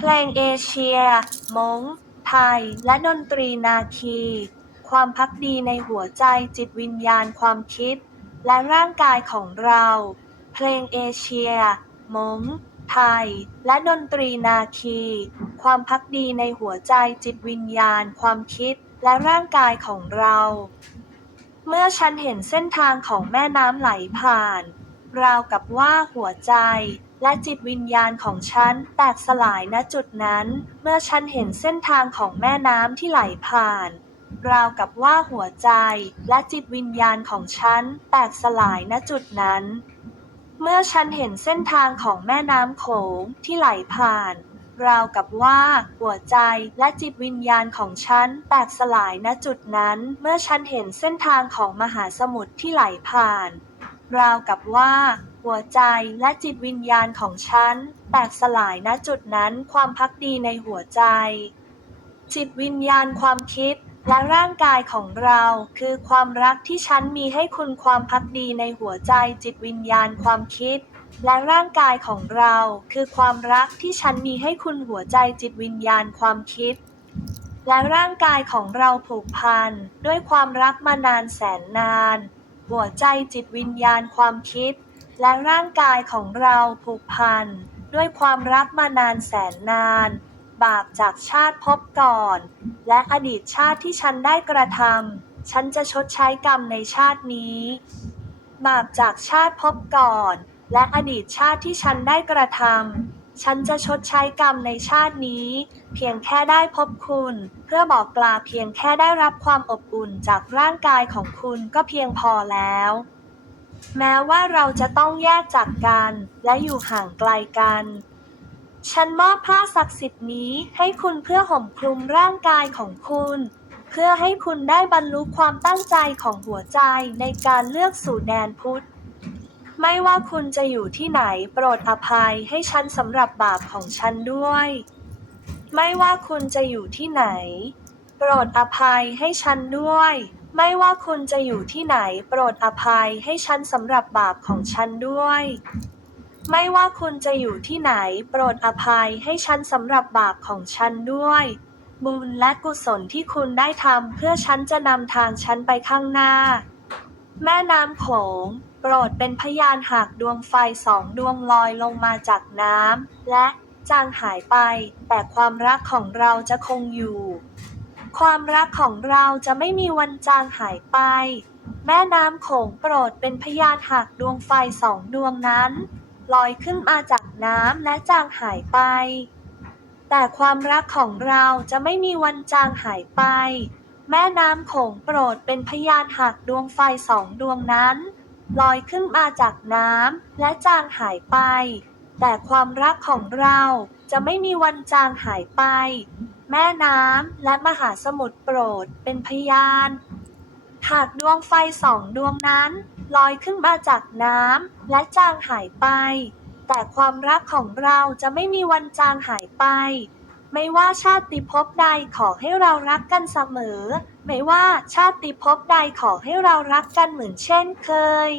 เพลงเอเชีย ม้ง ไทย และดนตรีนาคี ความภักดีในหัวใจจิตวิญญาณความคิด และร่างกายของเรา เพลงเอเชีย ม้ง ไทย และดนตรีนาคี ความภักดีในหัวใจจิตวิญญาณความคิด และร่างกายของเรา เมื่อฉันเห็นเส้นทางของแม่น้ำไหลผ่าน ราวกับว่าหัวใจและจิตวิญญาณของฉันแตกสลายณจุดนั้น เมื่อฉันเห็นเส้นทางของแม่น้ำที่ไหลผ่าน ราวกับว่าหัวใจและจิตวิญญาณของฉันแตกสลายณจุดนั้น เมื่อฉันเห็นเส้นทางของแม่น้ำโขงที่ไหลผ่าน ราวกับว่าหัวใจและจิตวิญญาณของฉันแตกสลายณจุดนั้น เมื่อฉันเห็นเส้นทางของมหาสมุทรที่ไหลผ่าน ราวกับว่าหัวใจและจิตวิญญาณของฉันแตกสลายณจุดนั้นความภักดีในหัวใจจิตวิญญาณความคิดและร่างกายของเราคือความรักที่ฉันมีให้คุณความภักดีในหัวใจจิตวิญญาณความคิดและร่างกายของเราคือความรักที่ฉันมีให้คุณหัวใจจิตวิญญาณความคิดและร่างกายของเราผูกพันด้วยความรักมานานแสนนานหัวใจจิตวิญญาณความคิดและร่างกายของเราผูกพันด้วยความรักมานานแสนนานบาปจากชาติภพก่อนและอดีตชาติที่ฉันได้กระทำฉันจะชดใช้กรรมในชาตินี้บาปจากชาติภพก่อนและอดีตชาติที่ฉันได้กระทำฉันจะชดใช้กรรมในชาตินี้เพียงแค่ได้พบคุณเพื่อบอกกล่าวเพียงแค่ได้รับความอบอุ่นจากร่างกายของคุณก็เพียงพอแล้วแม้ว่าเราจะต้องแยกจากกันและอยู่ห่างไกลกันฉันมอบผ้าศักดิ์สิทธิ์นี้ให้คุณเพื่อห่มคลุมร่างกายของคุณเพื่อให้คุณได้บรรลุความตั้งใจของหัวใจในการเลือกสู่แดนพุทธไม่ว่าคุณจะอยู่ที่ไหนโปรดอภัยให้ฉันสำหรับบาปของฉันด้วยไม่ว่าคุณจะอยู่ที่ไหนโปรดอภัยให้ฉันด้วยไม่ว่าคุณจะอยู่ที่ไหนโปรดอภัยให้ฉันสำหรับบาปของฉันด้วยไม่ว่าคุณจะอยู่ที่ไหนโปรดอภัยให้ฉันสำหรับบาปของฉันด้วยบุญและกุศลที่คุณได้ทำเพื่อฉันจะนำทางฉันไปข้างหน้าแม่น้ำโขงโปรดเป็นพยานหากดวงไฟ2 ดวงลอยลงมาจากน้ำและจางหายไปแต่ความรักของเราจะคงอยู่ความรักของเราจะไม่มีวันจางหายไปแม่น้ำโขงโปรดเป็นพยานหากดวงไฟ2 ดวงนั้นลอยขึ้นมาจากน้ำและจางหายไปแต่ความรักของเราจะไม่มีวันจางหายไปแม่น้ำโขงโปรดเป็นพยานหากดวงไฟ2 ดวงนั้นลอยขึ้นมาจากน้ำและจางหายไปแต่ความรักของเราจะไม่มีวันจางหายไปแม่น้ำและมหาสมุทรโปรดเป็นพยานหากดวงไฟ2 ดวงนั้นลอยขึ้นมาจากน้ำและจางหายไปแต่ความรักของเราจะไม่มีวันจางหายไปไม่ว่าชาติภพใดขอให้เรารักกันเสมอไม่ว่าชาติภพใดขอให้เรารักกันเหมือนเช่นเคย